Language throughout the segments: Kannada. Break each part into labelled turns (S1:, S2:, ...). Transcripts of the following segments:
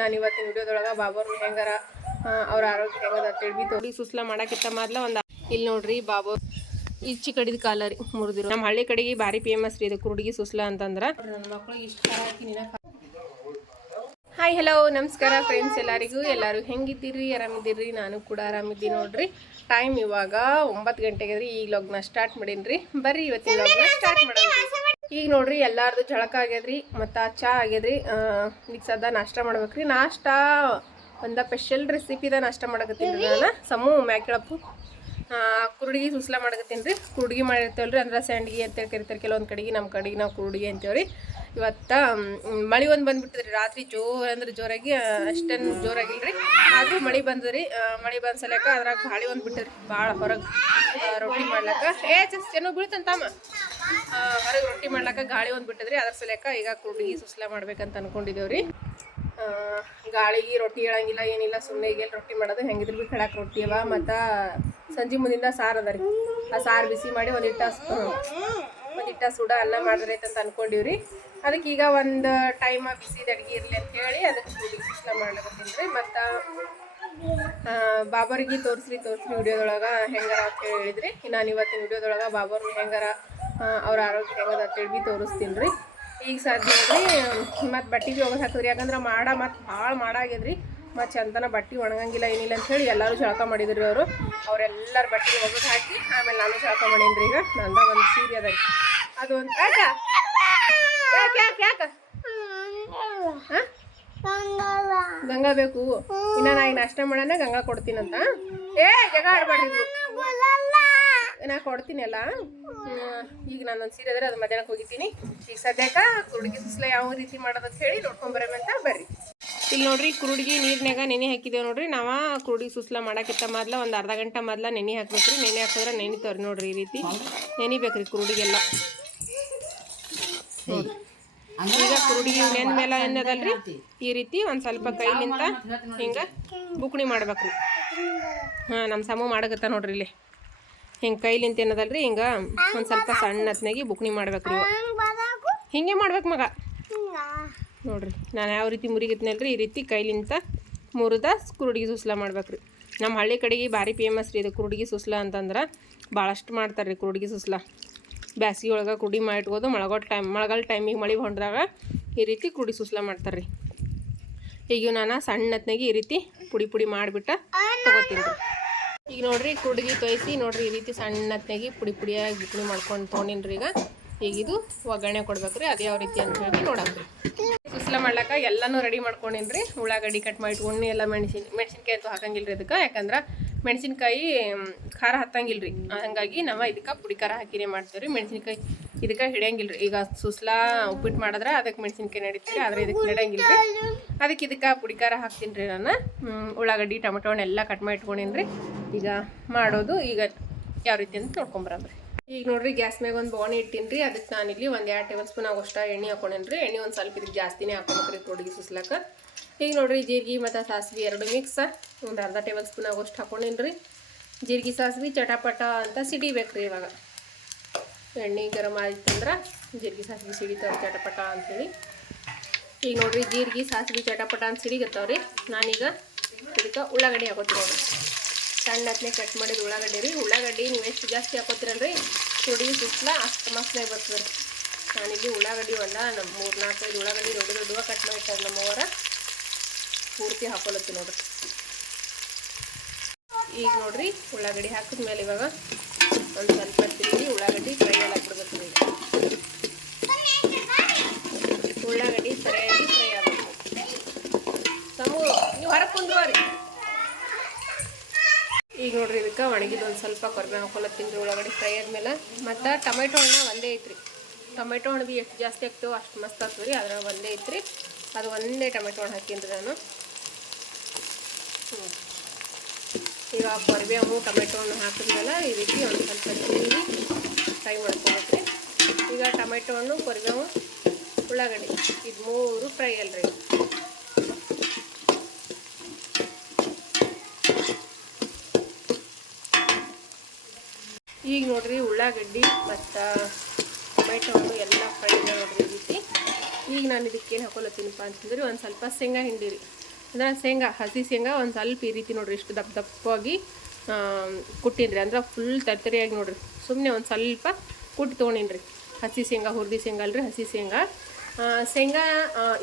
S1: ನಾನು ಇವತ್ತಿನ ವಿಡಿಯೋದೊಳಗೆ ಬಾಬೋರ್ ಹೆಂಗಾರ ಅವ್ರ ಆರೋಗ್ಯ ಹೆಂಗದ ಅಂತೇಳಿ ಬಿ ತೋಡಿ ಸುಸ್ಲ ಮಾಡಕ್ಕಿಂತ ಮೊದ್ಲ ಒಂದು ಇಲ್ಲಿ ನೋಡ್ರಿ ಬಾಬೋರ್ ಈಚಿ ಕಡಿದ ಕಾಲ ರೀ ಮುರಿದಿರೋ. ನಮ್ಮ ಹಳ್ಳಿ ಕಡೆಗೆ ಭಾರಿ ಫೇಮಸ್ ರೀ ಇದು ಕುರುಡಿಗೆ ಸುಸ್ಲ ಅಂತಂದ್ರ. ನನ್ನ ಮಕ್ಳಿಗೆ ಇಷ್ಟ ಹಾಕಿ ಹಾಯ್ ಹಲೋ ನಮಸ್ಕಾರ ಫ್ರೆಂಡ್ಸ್ ಎಲ್ಲರಿಗೂ. ಎಲ್ಲರೂ ಹೆಂಗಿದ್ದೀರಿ? ಆರಾಮಿದ್ದೀರಿ? ನಾನು ಕೂಡ ಆರಾಮಿದ್ದೀನಿ ನೋಡ್ರಿ. ಟೈಮ್ ಇವಾಗ ಒಂಬತ್ತು ಗಂಟೆಗೆ ರೀ ಈಗ ಲಗ್ನ ಸ್ಟಾರ್ಟ್ ಮಾಡೀನಿ ಬರ್ರಿ ಇವತ್ತಿನ ಲಗ್ನ ಸ್ಟಾರ್ಟ್ ಮಾಡೋಣ. ಈಗ ನೋಡ್ರಿ, ಎಲ್ಲಾರ್ದು ಜಳಕ ಆಗ್ಯದ್ರಿ, ಮತ್ತು ಚಾ ಆಗ್ಯದ್ರಿ ಈಗ ಸದ ನಾಷ್ಟ ಮಾಡ್ಬೇಕ್ರಿ. ನಾಷ್ಟ, ಒಂದು ಸ್ಪೆಷಲ್ ರೆಸಿಪಿದ ನಾಷ್ಟ ಮಾಡಕತ್ತೀನಿ ರೀ ನಾನು. ಸಮೂ ಮ್ಯಾಕೆಳಪ್ಪು ಕುರುಡಿಗೆ ಸುಸ್ಲ ಮಾಡಕತ್ತೀನಿ ರೀ. ಕುರುಡಿಗೆ ಮಾಡಿರ್ತೇವಲ್ರಿ, ಅಂದ್ರೆ ಸ್ಯಾಂಡ್ಗಿ ಅಂತ ಕರಿತಾರೆ. ಕೆಲವೊಂದು ಕಡೆಗೆ ನಮ್ಮ ಕಡೆಗೆ ನಾವು ಕುರುಡಿಗೆ ಅಂತೇವ್ರಿ. ಇವತ್ತ ಮಳೆ ಒಂದು ಬಂದ್ಬಿಟ್ಟದ್ರಿ. ರಾತ್ರಿ ಜೋರ್ ಅಂದ್ರೆ ಜೋರಾಗಿ ಅಷ್ಟೇನು ಜೋರಾಗಿಲ್ರಿ. ಆದರೂ ಮಳಿ ಬಂದ್ರಿ. ಮಳೆ ಮಳಿ ಬಂದ್ ಸಲಕ ಅದ್ರಾಗ ಗಾಳಿ ಒಂದು ಬಿಟ್ಟದ್ರಿ. ಭಾಳ ಹೊರಗೆ ರೊಟ್ಟಿ ಮಾಡ್ಲಕ್ಕ ಏ ಜಸ್ಟ್ ಏನೋ ಬೀಳ್ತಂತಮ್ಮ ಹೊರಗೆ ರೊಟ್ಟಿ ಮಾಡ್ಲಾಕ ಗಾಳಿ ಒಂದು ಬಿಟ್ಟದ್ರಿ ಅದ್ರ ಸಲಕ ಈಗ ಕುರುಡಿಗೆ ಸುಸ್ಲ ಮಾಡ್ಬೇಕಂತ ಅನ್ಕೊಂಡಿದೇವ್ರಿ. ಆ, ಗಾಳಿಗೆ ರೊಟ್ಟಿ ಹೇಳಂಗಿಲ್ಲ ಏನಿಲ್ಲ ಸುಮ್ಮನೆ ಈಗ ರೊಟ್ಟಿ ಮಾಡೋದು ಹೆಂಗಿದ್ರು ಭೀ ಹೇಳಕ್ಕೆ ರೊಟ್ಟಿ ಅವ ಮತ್ತು ಸಂಜೆ ಮುಂದಿಂದ ಸಾರು ಅದ ರೀ. ಆ ಸಾರು ಬಿಸಿ ಮಾಡಿ ಒಂದಿಟ್ಟ ಒಂದಿಟ್ಟ ಸುಡ ಅನ್ನ ಮಾಡಿದ್ರೆ ಅಂತ ಅನ್ಕೊಂಡಿವ್ರಿ. ಅದಕ್ಕೆ ಈಗ ಒಂದು ಟೈಮ್ ಬಿಸಿದ ಅಡುಗೆ ಇರಲಿ ಅಂತ ಹೇಳಿ ಅದಕ್ಕೆ ಕುರುಡಿಗೆ ಸುಸ್ಲ ಮಾಡ್ಲಕತ್ತೀನಿ ರೀ ಮತ್ತು ಬಾಬರಿಗೆ ತೋರಿಸ್ರಿ ತೋರಿಸ್ರಿ ವಿಡಿಯೋದೊಳಗೆ ಹೆಂಗಾರ ಅಂತ ಹೇಳಿದ್ರಿ. ನಾನು ಇವತ್ತಿನ ವಿಡಿಯೋದೊಳಗೆ ಬಾಬರ್ ಹೆಂಗಾರ ಅವ್ರ ಆರೋಗ್ಯ ಹೆಂಗದ ಅಂತೇಳಿ ಭೀ ತೋರಿಸ್ತೀನಿ ರೀ. ಈಗ ಸಾಧ್ಯ ರೀ, ಮತ್ತು ಬಟ್ಟೆ ಭೀ ಒಗದು ಹಾಕಿದ್ರಿ. ಯಾಕಂದ್ರೆ ಮಾಡ ಮತ್ತು ಭಾಳ ಮಾಡ ರೀ. ಮತ್ತು ಚಂದನ ಬಟ್ಟೆ ಒಣಗಂಗಿಲ್ಲ, ಏನಿಲ್ಲ ಅಂತ ಹೇಳಿ ಎಲ್ಲರೂ ಜಳಕ ಮಾಡಿದ್ರಿ ಅವರು. ಅವರೆಲ್ಲರ ಬಟ್ಟೆ ಒಗದು ಹಾಕಿ, ಆಮೇಲೆ ನಾನು ಜಳಕ ಮಾಡೀನಿ ಈಗ. ನಂದ ಒಂದು ಸೀರೆ ಅದ ರೀ. ಅದು ಒಂದು ಗಂಗಾ ಬೇಕು. ಇನ್ನ ನಾ ನಾಷ್ಟ ಮಾಡೋಣ ಗಂಗಾ ಕೊಡ್ತೀನಂತ. ಏ, ಜಗ. ನಾ ಕೊಡ್ತೀನಲ್ಲ? ನಾನು ಈಗ ನಾನೊಂದು ಸೀರೆ ಅದ್ರೆ ಅದು ಮಧ್ಯಾಹ್ನಕ್ಕೆ ಹೋಗಿದ್ದೀನಿ. ಈಗ ಸದ್ಯಕ್ಕೆ ಕುರುಡಿಗೆ ಸುಸ್ಲ ಯಾವ ರೀತಿ ಮಾಡೋದು ಅಂತ ಹೇಳಿ ನೋಡ್ಕೊಂಬರಮಂತ ಬರ್ರಿ. ಇಲ್ಲಿ ನೋಡ್ರಿ, ಕುರುಡಿಗೆ ನೀರ್ನ್ಯಾಗ ನೆನೆ ಹಾಕಿದೇವ್ ನೋಡ್ರಿ. ನಾವ ಕುರುಡಿ ಸುಸ್ಲ ಮಾಡಾಕಿತ್ತ ಮೊದ್ಲ ಒಂದು ಅರ್ಧ ಗಂಟೆ ಮೊದ್ಲ ನೆನೆ ಹಾಕ್ಬೇಕ್ರಿ. ನೆನೆ ಹಾಕಿದ್ರೆ ನೆನಿತವ್ರಿ ನೋಡ್ರಿ ಈ ರೀತಿ. ನೆನಿಬೇಕ್ರಿ ಕುರುಡಿಗೆಲ್ಲ. ಈಗ ಕುರುಡಿ ನೆನ್ ಮೇಲೆ ಏನದಲ್ರಿ ಈ ರೀತಿ ಒಂದು ಸ್ವಲ್ಪ ಕೈಲಿಂದ ಹಿಂಗೆ ಬುಕ್ಣಿ ಮಾಡ್ಬೇಕ್ರಿ. ಹಾಂ ನಮ್ಮ ಸಮ ಮಾಡಕತ್ತ ನೋಡ್ರಿ ಇಲ್ಲಿ. ಹಿಂಗೆ ಕೈಲಿಂತ ಏನದಲ್ರಿ? ಹಿಂಗೆ ಒಂದು ಸ್ವಲ್ಪ ಸಣ್ಣ ಹತ್ನಾಗಿ ಬುಕ್ನಿ ಮಾಡ್ಬೇಕು ರೀ ಹಿಂಗೆ ಮಾಡ್ಬೇಕು ಮಗ. ನೋಡ್ರಿ, ನಾನು ಯಾವ ರೀತಿ ಮುರಿಗಿತ್ನಲ್ರಿ ಈ ರೀತಿ ಕೈಲಿಂತ ಮುರಿದ ಕುರುಡಿಗೆ ಸುಸ್ಲ ಮಾಡ್ಬೇಕ್ರಿ ನಮ್ಮ ಹಳ್ಳಿ ಕಡೆಗೆ ಭಾರಿ ಫೇಮಸ್ ರೀ ಇದು, ಕುರುಡಿಗೆ ಸುಸ್ಲಾ ಅಂತಂದ್ರೆ ಭಾಳಷ್ಟು ಮಾಡ್ತಾರೆ ರೀ ಕುರುಡಿಗೆ ಸುಸ್ಲಾ. ಬ್ಯಾಸಿಗೆ ಒಳಗೆ ಕುಡಿ ಮಾಡಿಟ್ಕೋದು ಮಳೆಗಾಲ ಟೈಮ್, ಮಳೆಗಾಲ ಟೈಮಿಗೆ ಮಳೆ ಹೊಂಡ್ದಾಗ ಈ ರೀತಿ ಕುಡಿ ಸುಸ್ಲ ಮಾಡ್ತಾರೆ ರೀ. ಈಗ ನಾನು ಸಣ್ಣ ಹೊತ್ನಾಗೆ ಈ ರೀತಿ ಪುಡಿ ಪುಡಿ ಮಾಡಿಬಿಟ್ಟು ತಗೋತೀನಿ ರೀ. ಈಗ ನೋಡ್ರಿ ಕುಡ್ಗಿ ತೊಯ್ಸಿ ನೋಡ್ರಿ ಈ ರೀತಿ ಸಣ್ಣ ತೆಗಿ ಪುಡಿ ಪುಡಿಯಾಗಿ ಬುಕ್ಣಿ ಮಾಡ್ಕೊಂಡು ತೊಗೊಂಡಿನ್ರಿ ಈಗ. ಈಗ ಇದು ಒಗ್ಗರಣೆ ಕೊಡ್ಬೇಕ್ರಿ, ಅದು ಯಾವ ರೀತಿ ಅಂತ ಹೇಳಿ ನೋಡಕ್ರಿ ಸುಸ್ಲ ಮಾಡ್ಲಾಕ ಎಲ್ಲನೂ ರೆಡಿ ಮಾಡ್ಕೊಂಡಿನ್ರಿ. ಉಳ್ಳಾಗಡ್ಡಿ ಕಟ್ ಮಾಡಿ ಇಟ್ಕೊಂಡು ಎಲ್ಲ ಮೆಣಸಿನ, ಮೆಣಸಿನ್ಕಾಯಿ ಅಂತೂ ಹಾಕಂಗಿಲ್ರಿ ಅದಕ್ಕೆ ಯಾಕಂದ್ರೆ ಮೆಣಸಿನ್ಕಾಯಿ ಖಾರ ಹತ್ತಂಗಿಲ್ರಿ. ಹಂಗಾಗಿ ನಾವು ಇದಕ್ಕೆ ಪುಡಿ ಖಾರ ಹಾಕಿನೇ ಮಾಡ್ತೀವಿ ರೀ ಮೆಣಸಿನ್ಕಾಯಿ ಇದಕ್ಕೆ ಹಿಡಿಯಂಗಿಲ್ರಿ. ಈಗ ಸುಸ್ಲಾ ಉಪ್ಪಿಟ್ಟು ಮಾಡಿದ್ರೆ ಅದಕ್ಕೆ ಮೆಣಸಿನ್ಕಾಯಿ ನಡೀತೀರಿ ಆದರೆ ಇದಕ್ಕೆ ನಡೆಯಂಗಿಲ್ರಿ ಅದಕ್ಕೆ ಇದಕ್ಕೆ ಪುಡಿಕಾರ ಹಾಕ್ತೀನಿ ರೀ ನಾನು ಉಳ್ಳಾಗಡ್ಡಿ ಟೊಮೆಟೊ ಎಲ್ಲ ಕಟ್ ಮಾಡಿ ಇಟ್ಕೊಂಡಿನ್ರಿ. ಈಗ ಮಾಡೋದು ಈಗ ಯಾವ ರೀತಿ ಅಂತ ನೋಡ್ಕೊಂಬರಂದ್ರಿ ಈಗ ನೋಡ್ರಿ, ಗ್ಯಾಸ್ ಮ್ಯಾಗ ಒಂದು ಬಾಣಿ ಇಟ್ಟಿನಿ ರೀ ಅದಕ್ಕೆ ನಾನು ಇಲ್ಲಿ ಒಂದು ಎರಡು ಟೇಬಲ್ ಸ್ಪೂನ್ ಆಗೋಷ್ಟ ಎಣ್ಣೆ ಹಾಕೊಂಡೇನಿ ರೀ ಎಣ್ಣೆ ಒಂದು ಸ್ವಲ್ಪ ಇದಕ್ಕೆ ಜಾಸ್ತಿನೇ ಹಾಕೊಬೇಕ್ರಿ ತೊಡಗಿ ಸುಸ್ಲಕ್ಕ ಈಗ ನೋಡ್ರಿ, ಜೀರಿಗೆ ಮತ್ತು ಸಾಸಿವೆ ಎರಡು ಮಿಕ್ಸ್ ಒಂದು ಅರ್ಧ ಟೇಬಲ್ ಸ್ಪೂನ್ ಆಗೋಷ್ಟು ಹಾಕೊಂಡೇನಿ ರೀ ಜೀರಿಗೆ, ಸಾಸಿವೆ, ಚಟಪಟ ಅಂತ ಸಿಡಿಬೇಕು ರೀ ಇವಾಗ. ಎಣ್ಣೆ ಗರಂ ಆಯ್ತಂದ್ರೆ ಜೀರಿಗೆ ಸಾಸಿವೆ ಸಿಡಿತಾವೆ ಚಟಪಟ ಅಂಥೇಳಿ ಈಗ ನೋಡ್ರಿ ಜೀರಿಗೆ ಸಾಸಿವೆ ಚಟಪಟ ಅಂತ ಸಿಡಿಗತ್ತವ್ರಿ ನಾನೀಗ ಇದಕ್ಕೆ ಉಳ್ಳಾಗಡ್ಡಿ ಹಾಕೋತೀನಿ ನೋಡ್ರಿ. ಸಣ್ಣ ಹತ್ತನೇ ಕಟ್ ಮಾಡಿದ ಉಳ್ಳಾಗಡ್ಡಿ ರೀ. ಉಳ್ಳಾಗಡ್ಡಿ ನೀವು ಎಷ್ಟು ಜಾಸ್ತಿ ಹಾಕೋತೀರಲ್ರಿ? ಸುಡಿ ಸುತ್ತಲ ಅಷ್ಟು ಮಸ್ತಾಗಿ ಬರ್ತದೆ ರೀ. ನಾನಿಲ್ಲಿ ಉಳ್ಳಾಗಡ್ಡಿ ಒಂದ ನಮ್ಮ ಮೂರು ನಾಲ್ಕೈದು ಉಳ್ಳಾಗಡ್ಡಿ ದೊಡ್ಡ ದೊಡ್ಡ ಕಟ್ ಮಾಡಿಟ್ಟಾರೆ ನಮ್ಮವರ ಪೂರ್ತಿ ಹಾಕೊಳತ್ತಿ ನೋಡ್ರಿ. ಈಗ ನೋಡ್ರಿ, ಉಳ್ಳಾಗಡ್ಡಿ ಹಾಕಿದ್ಮೇಲೆ ಇವಾಗ ಒಂದು ಸ್ವಲ್ಪ ತಿರುಗಿ ಉಳ್ಳಾಗಡ್ಡಿ ಫ್ರೈ ಎಲ್ಲ ಹಾಕ್ಬಿಡ್ಬೇಕು ನೀವು ಉಳ್ಳಾಗಡ್ಡಿ ಸರಿಯಾಗಿ ಫ್ರೈ ಆಗಬೇಕು. ಸಮೂ ನೀವು ಹೊರಗೆ ಕುಂದ್ರಿ ಈಗ ನೋಡ್ರಿ, ಇದಕ್ಕೆ ಒಣಗಿದ ಒಂದು ಸ್ವಲ್ಪ ಕೊರ್ಬೇವು ಹಾಕೊಳತ್ತೀನಿ ಉಳ್ಳಾಗಡ್ಡಿ ಫ್ರೈ ಆದ್ಮೇಲೆ. ಮತ್ತು ಟೊಮೆಟೊ ಹಣ್ಣು ಒಂದೇ ಐತ್ರಿ. ಟೊಮೆಟೊ ಹಣ್ಣು ಬಿ ಎಷ್ಟು ಜಾಸ್ತಿ ಆಗ್ತೇವೆ ಅಷ್ಟು ಮಸ್ತ್ ಆಗ್ತದೆ ರೀ, ಅದ್ರಾಗ ಒಂದೇ ಐತ್ರಿ. ಅದು ಒಂದೇ ಟೊಮೆಟೊ ಹಣ್ಣು ಹಾಕಿನ್ರಿ ನಾನು. ಹ್ಮ್. ಈಗ ಕೊರಿಬೇವು ಟೊಮೆಟೊ ಹಣ್ಣು ಹಾಕಿದ್ಮೇಲೆ ಈ ರೀತಿ ಒಂದು ಸ್ವಲ್ಪ ಚೀನಿ ಫ್ರೈ ಮಾಡ್ಕೊಬೇಕ್ರಿ ಈಗ ಟೊಮೆಟೊ ಹಣ್ಣು ಕೊರಿಬೇವು ಉಳ್ಳಾಗಡ್ಡಿ, ಇದು ಮೂರು ಫ್ರೈ ಅಲ್ರಿ. ಈಗ ನೋಡ್ರಿ ಉಳ್ಳಾಗಡ್ಡಿ ಮತ್ತು ಟೊಮೆಟೊ ಹಣ್ಣು ಎಲ್ಲ ಫ್ರೈ ನೋಡ್ರಿ ಈ ರೀತಿ. ಈಗ ನಾನು ಇದಕ್ಕೆ ಏನು ಹಾಕೊಳತ್ತೀನಪ್ಪ ಅಂತಂದ್ರೆ ಒಂದು ಸ್ವಲ್ಪ ಶೇಂಗಾ ಹಿಂಡಿ ರೀ. ಅಂದ್ರೆ ಶೇಂಗಾ, ಹಸಿ ಶೇಂಗಾ ಒಂದು ಸ್ವಲ್ಪ ಈ ರೀತಿ ನೋಡ್ರಿ, ಇಷ್ಟು ದಪ್ಪ ದಪ್ಪವಾಗಿ ಕುಟ್ಟಿನ್ರಿ. ಅಂದ್ರೆ ಫುಲ್ ತರ್ತರಿಯಾಗಿ ನೋಡ್ರಿ. ಸುಮ್ಮನೆ ಒಂದು ಸ್ವಲ್ಪ ಕುಟ್ಟಿ ತೊಗೊಂಡಿನ್ರಿ. ಹಸಿ ಶೇಂಗಾ, ಹುರಿದಿ ಶೇಂಗಾ ಅಲ್ರಿ, ಹಸಿ ಶೇಂಗಾ. ಶೇಂಗಾ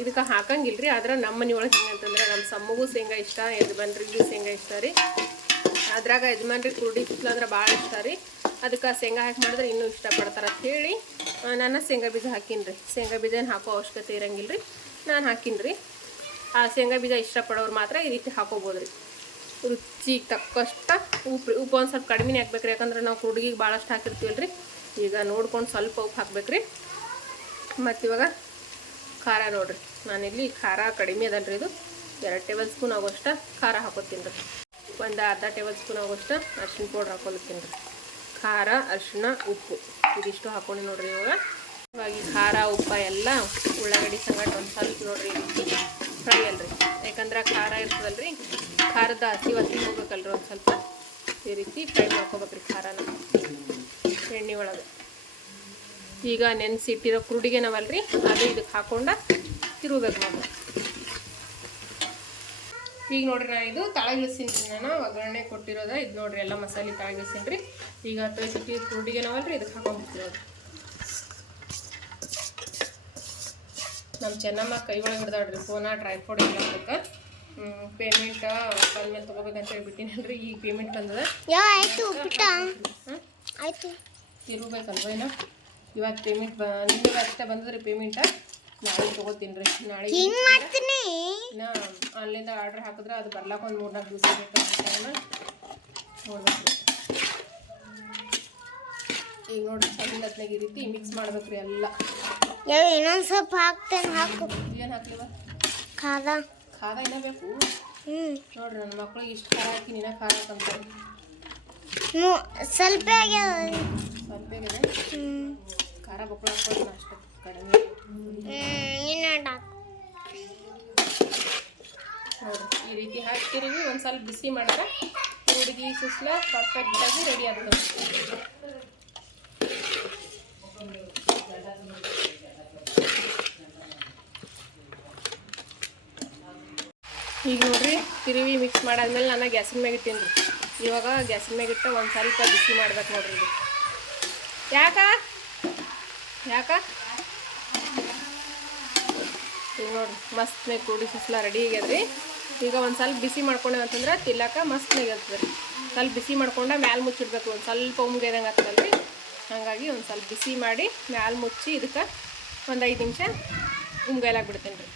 S1: ಇದಕ್ಕೆ ಹಾಕಂಗಿಲ್ಲ ರೀ ಆದ್ರೆ ನಮ್ಮ ಮನೆ ಒಳಗೆ ಹೆಂಗೆ ಅಂತಂದ್ರೆ ನಮ್ಮ ಸಮ್ಮಗೂ ಶೇಂಗಾ ಇಷ್ಟ, ಯಜಮಾನ್ರಿಗೂ ಶೇಂಗಾ ಇಷ್ಟ ರೀ. ಅದ್ರಾಗ ಯಜಮಾನ್ರಿಗೆ ಕುರುಡಿ ಕಿತ್ಲು ಅಂದ್ರೆ ಭಾಳ ಇಷ್ಟ ರೀ. ಅದಕ್ಕೆ ಶೇಂಗಾ ಹಾಕಿ ಮಾಡಿದ್ರೆ ಇನ್ನೂ ಇಷ್ಟಪಡ್ತಾರೆ ಅಂತ ಹೇಳಿ ನಾನು ಶೇಂಗಾ ಬೀಜ ಹಾಕೀನಿ ರೀ ಶೇಂಗಾ ಬೀಜ ಹಾಕೋ ಅವಶ್ಯಕತೆ ಇರಂಗಿಲ್ಲ ನಾನು ಹಾಕೀನಿ ರೀ ಆ ಶೇಂಗಾ ಬೀಜ ಇಷ್ಟಪಡೋರು ಮಾತ್ರ ಈ ರೀತಿ ಹಾಕೋಬೋದು ರೀ ರುಚಿಗೆ ತಕ್ಕಷ್ಟ ಉಪ್ಪು ಉಪ್ಪು ಒಂದು ಸ್ವಲ್ಪ ಕಡಿಮೆನೇ ಹಾಕ್ಬೇಕ್ರಿ, ಯಾಕಂದ್ರೆ ನಾವು ಹುಡುಗಿಗೆ ಭಾಳಷ್ಟು ಹಾಕಿರ್ತೀವಲ್ಲ ರೀ ಈಗ ನೋಡ್ಕೊಂಡು ಸ್ವಲ್ಪ ಉಪ್ಪು ಹಾಕ್ಬೇಕ್ರಿ. ಮತ್ತು ಇವಾಗ ಖಾರ ನೋಡಿರಿ. ನಾನಿಲ್ಲಿ ಖಾರ ಕಡಿಮೆ ಅದಲ್ರಿ ಇದು. ಎರಡು ಟೇಬಲ್ ಸ್ಪೂನ್ ಆಗೋಷ್ಟು ಖಾರ ಹಾಕೋತೀನಿ ರೀ. ಒಂದು ಅರ್ಧ ಟೇಬಲ್ ಸ್ಪೂನ್ ಆಗೋಷ್ಟು ಅರ್ಶಿಣ ಪೌಡ್ರ್ ಹಾಕೊಳ್ತೀನಿ ರೀ. ಖಾರ, ಅರಿಶಿಣ, ಉಪ್ಪು. ಇದಿಷ್ಟು ಹಾಕೊಂಡು ನೋಡ್ರಿ ಇವಾಗ. ಇವಾಗ ಖಾರ, ಉಪ್ಪು ಎಲ್ಲ ಉಳ್ಳಾಗಡ್ಡಿ ಸಂಗಟ ಒಂದು ಸ್ವಲ್ಪ ನೋಡ್ರಿ. ಫ್ರೈ ಅಲ್ರಿ. ಯಾಕಂದ್ರೆ ಖಾರ ಇರ್ತದಲ್ರಿ. ಖಾರದ ಹಸಿ ಹಸಿ ಹೋಗ್ಬೇಕಲ್ರಿ ಒಂದು ಸ್ವಲ್ಪ. ಈ ರೀತಿ ಫ್ರೈ ಮಾಡ್ಕೋಬೇಕ್ರಿ ಖಾರನ. ಎಣ್ಣೆ ಒಳಗೆ. ಈಗ ನೆನೆಸಿಟ್ಟಿರೋ ಕುರುಡಿಗೆ ನಾವಲ್ರಿ, ಅದು ಇದಕ್ಕೆ ಹಾಕೊಂಡ ತಿರುಗಬೇಕು ನಾವು. ಈಗ ನೋಡ್ರಿ ನಾನು ಇದು ತಳಗಿಳಿಸಿನ್ರಿ ನಾನು. ಒಗ್ಗರಣೆ ಕೊಟ್ಟಿರೋದ. ಇದು ನೋಡ್ರಿ ಎಲ್ಲ ಮಸಾಲೆ ತಳಗಿಳಿಸಿನ್ರಿ ಈಗ ತೊಯ್ಸಿಟ್ಟಿ ಕುರುಡಿಗೆ ನಾವಲ್ರಿ ಇದಕ್ಕೆ ಹಾಕೊಂಡ್ಬಿಡ್ತಿರೋದು ನಮ್ಮ ಚೆನ್ನಮ್ಮ ಕೈ ಒಳಗೆ ಹಿಡ್ದಾಡ್ರಿ ಫೋನ ಟ್ರೈಫೋಡ್ ಎಲ್ಲ ಅದಕ್ಕೆ ಪೇಮೆಂಟ್ ಬಂದ್ಮೇಲೆ ತೊಗೋಬೇಕಂತ ಹೇಳ್ಬಿಟ್ಟಿನಲ್ರಿ ಈಗ ಪೇಮೆಂಟ್ ಬಂದದ.
S2: ಆಯ್ತು
S1: ತಿರುಗಬೇಕಲ್ವ ಏನೋ ಇವಾಗ ಪೇಮೆಂಟ್ ಬ ಅಷ್ಟೇ ಬಂದದ್ರಿ ಪೇಮೆಂಟ ನಾಳೆ ತೊಗೋತೀನಿ ರೀ ನಾಳೆ ಇನ್ನು ಆನ್ಲೈನ್ದಾಗ ಆರ್ಡ್ರ್ ಹಾಕಿದ್ರೆ ಅದು ಬರ್ಲಾಕ ಒಂದು ಮೂರು ನಾಲ್ಕು ದಿವಸ ನೋಡ್ಬೇಕು. ಈಗ ನೋಡ್ರಿ ಚಂದ ಈ ರೀತಿ ಮಿಕ್ಸ್ ಮಾಡ್ಬೇಕ್ರಿ ಎಲ್ಲ.
S2: ಯೋ ಇನ್ನೊಂದು ಸ್ವಲ್ಪ ಹಾಕ್ತೇನೆ ಹಾಕು.
S1: ಏನು ಹಾಕ್ಲಿವ?
S2: ಖಾರ
S1: ಖಾರ ಇನ್ನ ಬೇಕು?
S2: ಹ್ಞೂ
S1: ನೋಡ್ರಿ ನನ್ನ ಮಕ್ಳಿಗೆ ಇಷ್ಟು ಖಾರ ಹಾಕಿ ಇನ್ನ ಖಾರ ಹಾಕಂತಾರೆ
S2: ನೋ ಸ್ವಲ್ಪ ಆಗ್ಯಾವ
S1: ಸ್ವಲ್ಪ ಇದೆ
S2: ಹ್ಮ್.
S1: ಖಾರ ಬಕ್ಕಳು ಹಾಕೊಳ್ಳಿ ಅಷ್ಟೇ ಕಡಿಮೆ.
S2: ಇನ್ನೊಂದು ಹಾಕು.
S1: ನೋಡ್ರಿ ಈ ರೀತಿ ಹಾಕ್ತಿರಿ ಒಂದು ಸ್ವಲ್ಪ ಬಿಸಿ ಮಾಡಿದ್ರೆ ಹುಡುಗಿ ಸುಸ್ಲ ಪರ್ಫೆಕ್ಟಾಗಿ ರೆಡಿ ಆಗ್ತದೆ. ಈಗ ನೋಡ್ರಿ, ತಿರುವಿ ಮಿಕ್ಸ್ ಮಾಡಾದ್ಮೇಲೆ ನಾನು ಗ್ಯಾಸಿನ ಮ್ಯಾಗ ಇಟ್ಟೀನಿ ಇವಾಗ ಗ್ಯಾಸಿನ ಮ್ಯಾಗ ಇಟ್ಟು ಒಂದು ಸ್ವಲ್ಪ ಬಿಸಿ ಮಾಡ್ಬೇಕು ನೋಡ್ರಿ ಇದು ಯಾಕ? ಯಾಕ? ಈಗ ನೋಡ್ರಿ, ಮಸ್ತ್ ಕೂಡಿ ಸುಸ್ಲ ರೆಡಿ ಆಗ್ಯದ್ರಿ. ಈಗ ಒಂದು ಸ್ವಲ್ಪ ಬಿಸಿ ಮಾಡ್ಕೊಂಡೆ ಅಂತಂದ್ರೆ ತಿಲ್ಲಕ ಮಸ್ತ್ ಆಗಿರ್ತದೆ ರೀ ಸ್ವಲ್ಪ ಬಿಸಿ ಮಾಡ್ಕೊಂಡ ಮ್ಯಾಲೆ ಮುಚ್ಚಿಡ್ಬೇಕು, ಒಂದು ಸ್ವಲ್ಪ ಉಮ್ಮಗಿಯಂ ಆಗ್ತದಲ್ಲ ರೀ ಹಾಗಾಗಿ ಒಂದು ಸ್ವಲ್ಪ ಬಿಸಿ ಮಾಡಿ ಮ್ಯಾಲೆ ಮುಚ್ಚಿ ಇದಕ್ಕೆ ಒಂದು ಐದು ನಿಮಿಷ ಉಮ್ಗೈಲಾಗಿ ಬಿಡ್ತೇನೆ ರೀ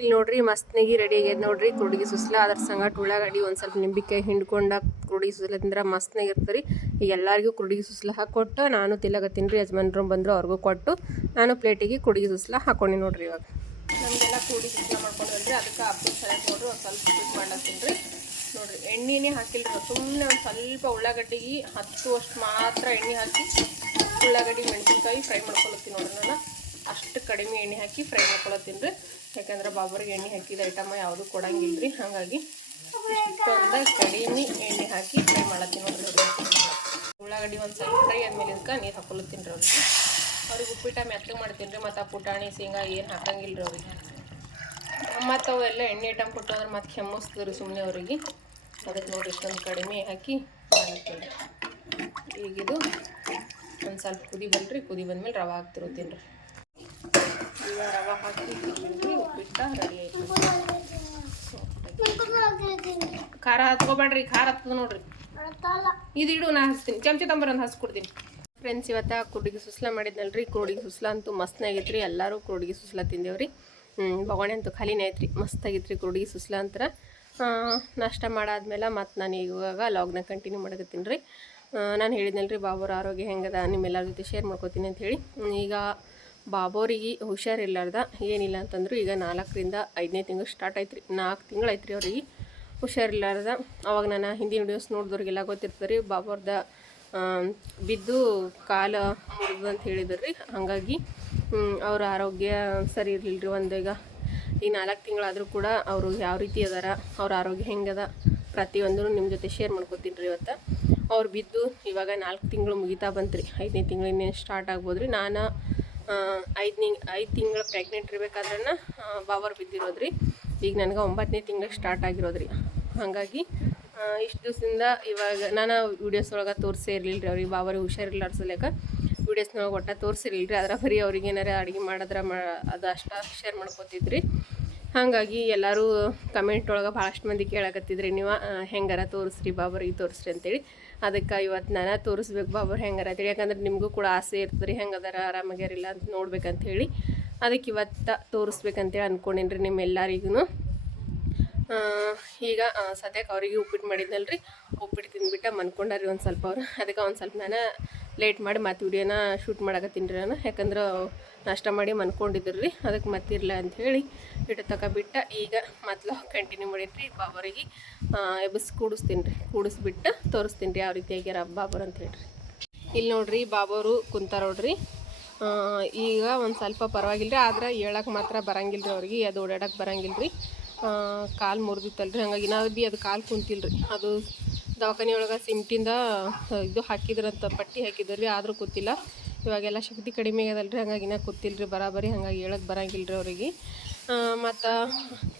S1: ಇಲ್ಲಿ ನೋಡ್ರಿ ಮಸ್ತ್ನಾಗಿ ರೆಡಿ ಆಗ್ಯದ ನೋಡ್ರಿ. ಕುಡುಗಿ ಸುಸ್ಲ, ಅದ್ರ ಸಂಗಟ ಉಳ್ಳಾಗಡ್ಡಿ ಒಂದು ಸ್ವಲ್ಪ ನಿಂಬಿಕಾಯಿ ಹಿಂಡ್ಕೊಂಡ ಕುರುಡಿಗೆ ಸುಸ್ಲ ತಿಂದ್ರೆ ಮಸ್ತ್ನಾಗ ಇರ್ತದೆ ರೀ. ಈಗ ಎಲ್ಲರಿಗೂ ಕುರುಡಿಗೆ ಸುಸ್ಲ ಹಾಕೊಟ್ಟು ನಾನು ತಿಲ್ಲಗತ್ತೀನಿ ರೀ, ಯಜಮಾನ್ರು ಬಂದರು ಅವ್ರಿಗೂ ಕೊಟ್ಟು ನಾನು ಪ್ಲೇಟಿಗೆ ಕುಡುಗಿ ಸುಸ್ಲ ಹಾಕೊಂಡಿ ನೋಡ್ರಿ ಇವಾಗ. ನಮಗೆಲ್ಲ ಕುರುಡಿ ಸುಸ್ಲ ಮಾಡ್ಕೊಂಡ್ರಿ ಅದಕ್ಕೆ ಅಪ್ಪ ಸರಿಯಾಗಿ ನೋಡ್ರಿ, ಒಂದು ಸ್ವಲ್ಪ ಕುಕ್ ರೀ. ನೋಡ್ರಿ, ಎಣ್ಣೆನೇ ಹಾಕಿಲ್ಲ ಸುಮ್ಮನೆ ಒಂದು ಸ್ವಲ್ಪ ಉಳ್ಳಾಗಡ್ಡಿಗೆ ಹತ್ತುವಷ್ಟು ಮಾತ್ರ ಎಣ್ಣೆ ಹಾಕಿ ಉಳ್ಳಾಗಡ್ಡಿ ಮೆಣಸಿನ್ಕಾಯಿ ಫ್ರೈ ಮಾಡ್ಕೊಳತ್ತೀನಿ ನೋಡ್ರಿ ನಾನು. ಅಷ್ಟು ಕಡಿಮೆ ಎಣ್ಣೆ ಹಾಕಿ ಫ್ರೈ ಮಾಡ್ಕೊಳತ್ತೀನಿ ರೀ. ಯಾಕಂದ್ರೆ ಬಾಬರಿಗೆ ಎಣ್ಣೆ ಹಾಕಿದ ಐಟಮ್ ಯಾವುದು ಕೊಡಂಗಿಲ್ಲ ರೀ ಹಾಗಾಗಿ ಕಡಿಮೆ ಎಣ್ಣೆ ಹಾಕಿ ಫ್ರೈ ಮಾಡತ್ತೀನಿ ನೋಡ್ರಿ ಉಳ್ಳಾಗಡ್ಡಿ ಒಂದು ಸ್ವಲ್ಪ ಫ್ರೈ ಆದ್ಮೇಲೆ ಇದಕ್ಕೆ ನೀರು ಹಾಕೊಳತ್ತೀನಿ ರೀ ಅವ್ರಿಗೆ. ಅವ್ರಿಗೆ ಉಪ್ಪಿಟ್ಟ ಮೆತ್ತಗೆ ಮಾಡ್ತೀನಿ ರೀ, ಮತ್ತು ಆ ಪುಟಾಣಿ, ಶೇಂಗಾ ಏನು ಹಾಕಂಗಿಲ್ಲ ರೀ ಅವ್ರಿಗೆ. ಮತ್ತು ಅವೆಲ್ಲ ಎಣ್ಣೆ ಐಟಮ್ ಕೊಟ್ಟು ಅಂದ್ರೆ ಮತ್ತೆ ಕೆಮ್ಮಿಸ್ತದೆ ಸುಮ್ಮನೆ ಅವರಿಗೆ. ಅದಕ್ಕೆ ನೋಡಿ ಇಷ್ಟೊಂದು ಕಡಿಮೆ ಹಾಕಿ ಮಾಡ್ತೀನಿ ಈಗಿದು ಒಂದು ಸ್ವಲ್ಪ ಕುದಿ ಬಲ್ರಿ ಕುದಿ ಬಂದ್ಮೇಲೆ ರವೆ ಹಾಕ್ತಿರ್ತೀನಿ ರೀ. ಖಾರ ಹತ್ಕೊಬೇಡ್ರಿ, ಖಾರ ಹತ್ತದ ನೋಡ್ರಿ. ಇದು ಇಡು, ನಾ ಹಚ್ತೀನಿ. ಚಮಚ ತಂಬರೊಂದು ಹಚ್ಕೊಡ್ತೀನಿ. ಫ್ರೆಂಡ್ಸ್ ಇವತ್ತು ಕುರುಡಿಗೆ ಸುಸ್ಲ ಮಾಡಿದ್ನಲ್ರಿ. ಕುರುಡಿಗೆ ಸುಸ್ಲ ಅಂತೂ ಮಸ್ತ್ ಆಗೈತ್ರಿ. ಎಲ್ಲರೂ ಕುರುಡಿಗೆ ಸುಸ್ಲ ತಿಂದೇವ್ರಿ. ಹ್ಞೂ ಬಗೋಣೆ ಅಂತೂ ಖಾಲಿನೇ ಐತ್ರಿ. ಮಸ್ತ್ ಆಗೈತ್ರಿ ಕುರುಡಿಗೆ ಸುಸ್ಲ ಅಂತರ. ನಾಷ್ಟ ಮಾಡಾದ್ಮೇಲೆ ಮತ್ತು ನಾನು ಇವಾಗ ಲಾಗ್ನ ಕಂಟಿನ್ಯೂ ಮಾಡಕತ್ತೀನಿ ರೀ. ನಾನು ಹೇಳಿದ್ನಲ್ರಿ, ಬಾಬೋರ ಆರೋಗ್ಯ ಹೆಂಗದ, ನಿಮ್ಮೆಲ್ಲರ ಜೊತೆ ಶೇರ್ ಮಾಡ್ಕೋತೀನಿ ಅಂತ ಹೇಳಿ. ಈಗ ಬಾಬೋರಿಗೆ ಹುಷಾರಿಲ್ಲಾರ್ದ ಏನಿಲ್ಲ ಅಂತಂದ್ರು ಈಗ ನಾಲ್ಕರಿಂದ ಐದನೇ ತಿಂಗಳು ಸ್ಟಾರ್ಟ್ ಐತ್ರಿ ನಾಲ್ಕು ತಿಂಗಳು ಐತ್ರಿ ಅವ್ರಿಗೆ ಹುಷಾರಿಲ್ಲಾರ್ದ ಅವಾಗ ನಾನು ಹಿಂದಿನ ವಿಡಿಯೋಸ್ ನೋಡಿದವ್ರಿಗೆಲ್ಲ ಗೊತ್ತಿರ್ತದೆ ರೀ ಬಾಬೋರ್ದ ಬಿದ್ದು ಕಾಲ ಮುರಿದು ಅಂತ ಹೇಳಿದ್ರು. ರೀ ಹಾಗಾಗಿ ಅವ್ರ ಆರೋಗ್ಯ ಸರಿ ಇರಲಿಲ್ಲ ರೀ ಒಂದು ಈಗ. ಈ ನಾಲ್ಕು ತಿಂಗಳಾದರೂ ಕೂಡ ಅವರು ಯಾವ ರೀತಿ ಅದಾರ, ಅವ್ರ ಆರೋಗ್ಯ ಹೆಂಗದ ಪ್ರತಿಯೊಂದೂ ನಿಮ್ಮ ಜೊತೆ ಶೇರ್ ಮಾಡ್ಕೊತೀನಿ ರೀ ಇವತ್ತು. ಅವ್ರು ಬಿದ್ದು ಇವಾಗ ನಾಲ್ಕು ತಿಂಗಳು ಮುಗಿತಾ ರೀ ಐದನೇ ತಿಂಗಳಿಂದ ಸ್ಟಾರ್ಟ್ ಆಗ್ಬೋದು ರೀ ನಾನು ಐದನೇ ಐದು ತಿಂಗಳು ಪ್ರೆಗ್ನೆಂಟ್ ಇರಬೇಕಾದ್ರನ್ನ ಬಾವರ್ ಬಿದ್ದಿರೋದ್ರಿ. ಈಗ ನನಗೆ ಒಂಬತ್ತನೇ ತಿಂಗಳಿಗೆ ಸ್ಟಾರ್ಟ್ ಆಗಿರೋದ್ರಿ. ಹಾಗಾಗಿ ಇಷ್ಟು ದಿವಸದಿಂದ ಇವಾಗ ನಾನು ವೀಡಿಯೋಸ್ ಒಳಗೆ ತೋರಿಸೇ ಇರಲಿಲ್ಲ ರೀ ಅವ್ರಿಗೆ ಬಾವರಿ ಹುಷಾರಿಲ್ಲ ಅನ್ಸಲ್ಯಾಕ ವೀಡಿಯೋಸ್ನೊಳಗೆ ಒಟ್ಟು ತೋರಿಸಿರಲಿಲ್ಲ ರೀ ಅದರ ಬರೀ ಅವ್ರಿಗೆ ಏನಾರ ಅಡುಗೆ ಮಾಡಿದ್ರೆ ಮಾ, ಅದು ಅಷ್ಟು ಶೇರ್ ಮಾಡ್ಕೋತಿದ್ರಿ. ಹಾಗಾಗಿ ಎಲ್ಲರೂ ಕಮೆಂಟ್ ಒಳಗೆ ಭಾಳಷ್ಟು ಮಂದಿ ಕೇಳಕತ್ತಿದ್ರಿ. ನೀವು ಹೆಂಗಾರ ತೋರಿಸ್ರಿ ಬಾಬರಿಗೆ ತೋರಿಸ್ರಿ ಅಂತೇಳಿ. ಅದಕ್ಕೆ ಇವತ್ತು ನಾನು ತೋರಿಸ್ಬೇಕು ಬಾಬರ್ ಹೆಂಗಾರ ಅಂತೇಳಿ. ಯಾಕಂದ್ರೆ ನಿಮಗೂ ಕೂಡ ಆಸೆ ಇರ್ತದೆ ರೀ ಹೆಂಗದಾರ ಆರಾಮಾಗ್ಯಾರಿಲ್ಲ ಅಂತ ನೋಡ್ಬೇಕಂತ ಹೇಳಿ. ಅದಕ್ಕೆ ಇವತ್ತು ತೋರಿಸ್ಬೇಕಂತೇಳಿ ಅಂದ್ಕೊಂಡೇನಿ ರೀ ನಿಮ್ಮೆಲ್ಲರಿಗೂ ಈಗ ಸದ್ಯಕ್ಕೆ ಅವರಿಗೆ ಉಪ್ಪಿಟ್ಟು ಮಾಡಿದ್ನಲ್ರಿ. ಉಪ್ಪಿಟ್ಟು ತಿಂದ್ಬಿಟ್ಟು ಮನ್ಕೊಂಡಾರಿ ಒಂದು ಸ್ವಲ್ಪ ಅವ್ರು. ಅದಕ್ಕೆ ಒಂದು ಸ್ವಲ್ಪ ನಾನು ಲೇಟ್ ಮಾಡಿ ಮತ್ತೆ ವಿಡಿಯೋನ ಶೂಟ್ ಮಾಡಕತ್ತೀನಿ ರೀ ನಾನು. ಯಾಕಂದ್ರೆ ನಾಷ್ಟ ಮಾಡಿ ಮನ್ಕೊಂಡಿದ್ರು ರೀ, ಅದಕ್ಕೆ ಮತ್ತಿರಲ್ಲ ಹೇಳಿ ಇಟ್ಟು ಬಿಟ್ಟ ಈಗ ಮೊದ್ಲು ಕಂಟಿನ್ಯೂ ಮಾಡೀನಿ ಬಾಬರಿಗೆ ಎಬ್ಬಸ್ ಕೂಡಿಸ್ತೀನಿ ರೀ. ಕೂಡಿಸ್ಬಿಟ್ಟು ತೋರಿಸ್ತೀನಿ ರೀ ಯಾವ ರೀತಿ ಆಗ್ಯಾರ ಬಾಬರ್ ಅಂತ ಹೇಳ್ರಿ. ಇಲ್ಲಿ ನೋಡ್ರಿ ಬಾಬರು ಕುಂತಾರ ನೋಡ್ರಿ. ಈಗ ಒಂದು ಸ್ವಲ್ಪ ಪರವಾಗಿಲ್ಲ ರೀ ಆದ್ರೆ ಹೇಳಕ್ಕೆ ಮಾತ್ರ ಬರಂಗಿಲ್ಲ ರೀ ಅವ್ರಿಗೆ, ಅದು ಓಡಾಡಕ್ಕೆ ಬರಂಗಿಲ್ಲ ರೀ ಕಾಲು ಮುರಿದಿತ್ತಲ್ರಿ, ಹಂಗಾಗಿ ನಾವು ಬಿ ಅದು ಕಾಲು ಕುಂತಿಲ್ಲ ರೀ ಅದು ದವಾಖಾನೆ ಒಳಗೆ ಸಿಮ್ಟಿಂದ ಇದು ಹಾಕಿದ್ರಂತ ಪಟ್ಟಿ ಹಾಕಿದ್ರಿ ಆದರೂ ಕೂತಿಲ್ಲ. ಇವಾಗೆಲ್ಲ ಶಕ್ತಿ ಕಡಿಮೆ ಆಗ್ಯದಲ್ಲ ರೀ ಹಂಗಾಗಿ ಇನ್ನೂ ಕೂತಿಲ್ಲ ರೀ ಬರಾಬರಿ, ಹಂಗಾಗಿ ಹೇಳಕ್ಕೆ ಬರಂಗಿಲ್ಲ ರೀ ಅವ್ರಿಗೆ ಮತ್ತು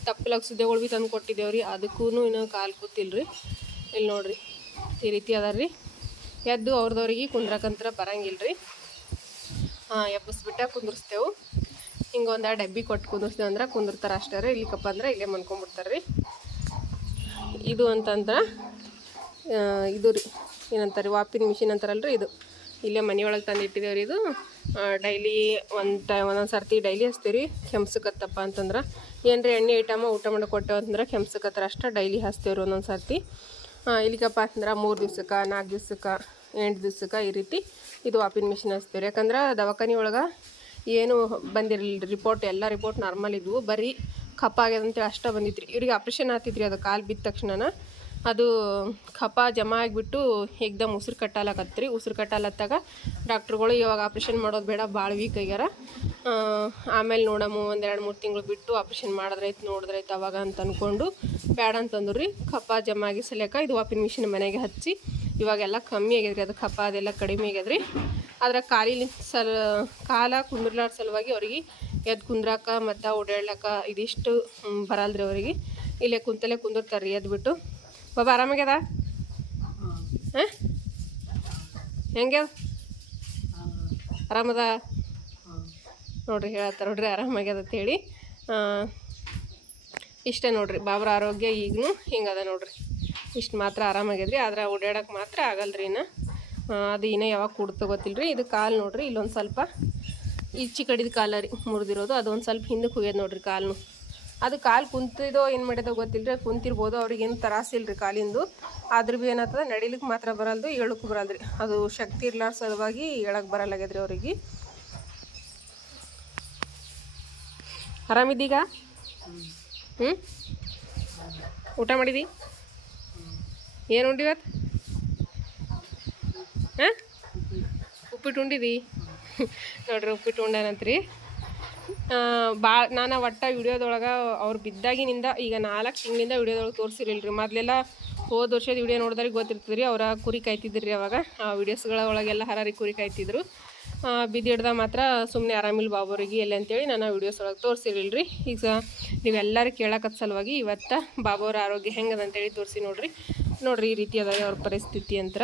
S1: ತಪ್ಪಲಾಗ ಸುದ್ದಿಗಳು ಭೀ ತಂದು ಕೊಟ್ಟಿದ್ದೇವೆ ರೀ ಅದಕ್ಕೂ ಇನ್ನೂ ಕಾಲು ಕೂತಿಲ್ಲ ರೀ ಇಲ್ಲಿ ನೋಡಿರಿ, ಈ ರೀತಿ ಅದ ರೀ ಎದ್ದು ಅವ್ರದವ್ರಿಗೆ ಕುಂದ್ರಕಂತ್ರ ಬರಂಗಿಲ್ಲ ರೀ ಹಾಂ ಎಬ್ಬಿಸ್ಬಿಟ್ಟ ಕುಂದಿರ್ಸ್ತೇವೆ. ಹಿಂಗೆ ಒಂದು ಡಬ್ಬಿ ಕೊಟ್ಟು ಕುಂದಿರ್ಸ್ತೇವೆ ಅಂದ್ರೆ ಕುಂದಿರ್ತಾರೆ ಅಷ್ಟೇ ರೀ, ಇಲ್ಲಿಕಪ್ಪ ಅಂದ್ರೆ ಇಲ್ಲೇ ಮನ್ಕೊಂಡ್ಬಿಡ್ತಾರೆ ರೀ ಇದು ಅಂತಂದ್ರೆ ಇದು ರೀ, ಏನಂತಾರೆ ವಾಪಿನ್ ಮಿಷಿನ್ ಅಂತಾರಲ್ಲ ರೀ ಇದು. ಇಲ್ಲೇ ಮನೆಯೊಳಗೆ ತಂದು ಇಟ್ಟಿದ್ದೇವೆ ರೀ ಇದು ಡೈಲಿ ಒಂದು ಟೈಮ್ ಒಂದೊಂದು ಸರ್ತಿ ಡೈಲಿ ಹಚ್ತೀವಿ ರೀ ಕೆಮ್ಸಕತ್ತಪ್ಪ ಅಂತಂದ್ರೆ. ಏನ್ರಿ, ಎಣ್ಣೆ ಐಟಮ ಊಟ ಮಾಡಿ ಕೊಟ್ಟೆವು ಅಂತಂದ್ರೆ ಕೆಮ್ಸಕತ್ತಾರ ಅಷ್ಟೇ ಡೈಲಿ ಹಚ್ತೇವೆ ರೀ ಒಂದೊಂದು ಸರ್ತಿ. ಇಲ್ಲಿಗಪ್ಪ ಅಂತಂದ್ರೆ ಮೂರು ದಿವ್ಸಕ್ಕೆ ನಾಲ್ಕು ದಿವ್ಸಕ್ಕೆ, ಎಂಟು ದಿವ್ಸಕ್ಕೆ ಈ ರೀತಿ ಇದು ವಾಪಿನ್ ಮಿಷಿನ್ ಹಚ್ತೀವಿ ರೀ ಯಾಕಂದ್ರೆ ದವಾಖಾನೆ ಒಳಗೆ ಏನು ಬಂದಿರಲಿಲ್ಲ ರಿಪೋರ್ಟ್, ಎಲ್ಲ ರಿಪೋರ್ಟ್ ನಾರ್ಮಲ್ ಇದ್ವು. ಬರೀ ಕಪ್ಪ ಆಗ್ಯದ ಅಂತೇಳಿ ಅಷ್ಟೇ ಬಂದಿತ್ತು ರೀ ಇವ್ರಿಗೆ ಆಪ್ರೇಷನ್ ಆಗ್ತಿದ್ರಿ ಅದು ಕಾಲು ಬಿದ್ದ ತಕ್ಷಣ ಅದು ಕಪ ಜಮಾ ಆಗಿಬಿಟ್ಟು ಏಕ್ದಮ್ ಉಸಿರು ಕಟ್ಟಾಲಕತ್ರಿ. ಉಸಿರು ಕಟ್ಟಾಲತ್ತಾಗ ಡಾಕ್ಟ್ರುಗಳು ಇವಾಗ ಆಪ್ರೇಷನ್ ಮಾಡೋದು ಬೇಡ ಭಾಳ ವೀಕ್ ಆಗ್ಯಾರ. ಆಮೇಲೆ ನೋಡಮ್ಮ ಒಂದು ಎರಡು ಮೂರು ತಿಂಗಳು ಬಿಟ್ಟು ಆಪ್ರೇಷನ್ ಮಾಡಿದ್ರೈತೆ ನೋಡಿದ್ರೈತೆ ಅವಾಗ ಅಂತ ಅಂದ್ಕೊಂಡು ಬೇಡ ಅಂತಂದ್ರು. ರೀ ಕಪ ಜಮಾ ಆಗಿ ಸಲಕ ಇದು ವಾಪಿನ ಮಿಷಿನ್ ಮನೆಗೆ ಹಚ್ಚಿ ಇವಾಗೆಲ್ಲ ಕಮ್ಮಿ ಆಗ್ಯದ್ರಿ. ಅದು ಕಪ ಅದೆಲ್ಲ ಕಡಿಮೆ ಆಗ್ಯದ್ರಿ. ಆದ್ರೆ ಕಾಲಿನ ಸಲ, ಕಾಲ ಕುಂದ್ರಲಾರ ಸಲುವಾಗಿ ಅವ್ರಿಗೆ ಎದ್ದು ಕುಂದ್ರಾಕ ಮತ್ತು ಓಡಾಡ್ಲಕ್ಕ ಇದಿಷ್ಟು ಬರಲ್ರಿ ಅವರಿಗೆ. ಇಲ್ಲೇ ಕುಂತಲೇ ಕುಂದಿರ್ತಾರೆ ರೀ ಎದ್ಬಿಟ್ಟು. ಬಾಬಾ ಆರಾಮಾಗ್ಯದ? ಹಾಂ. ಹೆಂಗ್ಯದ ಆರಾಮದ? ನೋಡ್ರಿ ಹೇಳ್ತಾರೆ ನೋಡ್ರಿ ಆರಾಮಾಗ್ಯದ ಅಂತೇಳಿ ಇಷ್ಟೇ ನೋಡ್ರಿ ಬಾಬ್ರ ಆರೋಗ್ಯ ಈಗೂ ಹಿಂಗದ ನೋಡ್ರಿ. ಇಷ್ಟು ಮಾತ್ರ ಆರಾಮಾಗ್ಯದ್ರಿ ಆದ್ರೆ ಓಡಾಡೋಕೆ ಮಾತ್ರ ಆಗಲ್ರಿ ಇನ್ನು. ಅದು ಇನ್ನೂ ಯಾವಾಗ ಕೂಡ್ತೋ ಗೊತ್ತಿಲ್ಲ ರೀ ಇದು ಕಾಲು ನೋಡ್ರಿ ಇಲ್ಲೊಂದು ಸ್ವಲ್ಪ ಈಚಿ ಕಡಿದ ಕಾಲ ರೀ ಮುರಿದಿರೋದು ಅದೊಂದು ಸ್ವಲ್ಪ ಹಿಂದಕ್ಕೆ ಹೋಗ್ಯದ ನೋಡ್ರಿ ಕಾಲು ಅದು ಕಾಲು ಕುಂತಿದೋ ಏನು ಮಾಡಿದೋ ಗೊತ್ತಿಲ್ಲರಿ ಕುಂತಿರ್ಬೋದು ಅವ್ರಿಗೇನು ತ್ರಾಸಿಲ್ಲ ಇಲ್ರಿ ಕಾಲಿಂದು. ಆದ್ರೂ ಭೀ ಏನಾಗ್ತದೆ ನಡಿಲಿಕ್ಕೆ ಮಾತ್ರ ಬರಲ್ದು ಹೇಳಕ್ಕೆ ರೀ ಅದು ಶಕ್ತಿ ಇರ್ಲಾರ ಸಲುವಾಗಿ ಹೇಳಕ್ಕೆ ಬರಲ್ಲಾಗ್ಯದ್ರಿ ಅವ್ರಿಗೆ. ಆರಾಮಿದ್ದೀಗ? ಹ್ಞೂ ಊಟ ಮಾಡಿದಿ? ಏನು ಉಂಡಿ ಇವತ್ತು ಹಾಂ? ಉಪ್ಪಿಟ್ಟು ಉಂಡಿದಿ? ನೋಡ್ರಿ, ಉಪ್ಪಿಟ್ಟು ಉಂಡಾನಂತ್ರಿ. ಬಾ, ನಾನು ಒಟ್ಟ ವಿಡಿಯೋದೊಳಗೆ ಅವ್ರು ಬಿದ್ದಾಗಿನಿಂದ ಈಗ ನಾಲ್ಕು ತಿಂಗಳಿಂದ ವಿಡಿಯೋದೊಳಗೆ ತೋರಿಸಿರಲಿಲ್ಲ ರೀ ಮೊದಲೆಲ್ಲ ಹೋದ ವರ್ಷದ ವಿಡಿಯೋ ನೋಡಿದ್ರೆ ಗೊತ್ತಿರ್ತದೆ ರೀ ಅವರ ಕುರಿ ಕಾಯ್ತಿದ್ರು ರೀ ಅವಾಗ. ಆ, ವೀಡಿಯೋಸ್ಗಳ ಒಳಗೆಲ್ಲ ಹರಾರಿ ಕುರಿ ಕಾಯ್ತಿದ್ರು. ಬಿದ್ದಿಡ್ದ ಮಾತ್ರ ಸುಮ್ಮನೆ ಆರಾಮಿಲ್ಲ ಬಾಬೋರಿಗೆ ಎಲ್ಲಿ ಅಂತೇಳಿ ನಾನು ವಿಡಿಯೋಸ್ ಒಳಗೆ ತೋರಿಸಿರಲಿಲ್ಲ ರೀ ಈಗ ನೀವೆಲ್ಲರೂ ಕೇಳಕತ್ತ ಸಲುವಾಗಿ ಇವತ್ತು ಬಾಬೋರ ಆರೋಗ್ಯ ಹೆಂಗದ ಅಂತೇಳಿ ತೋರಿಸಿ ನೋಡಿರಿ. ನೋಡಿರಿ ಈ ರೀತಿ ಅದಾವೆ ಅವ್ರ ಪರಿಸ್ಥಿತಿ ಅಂತ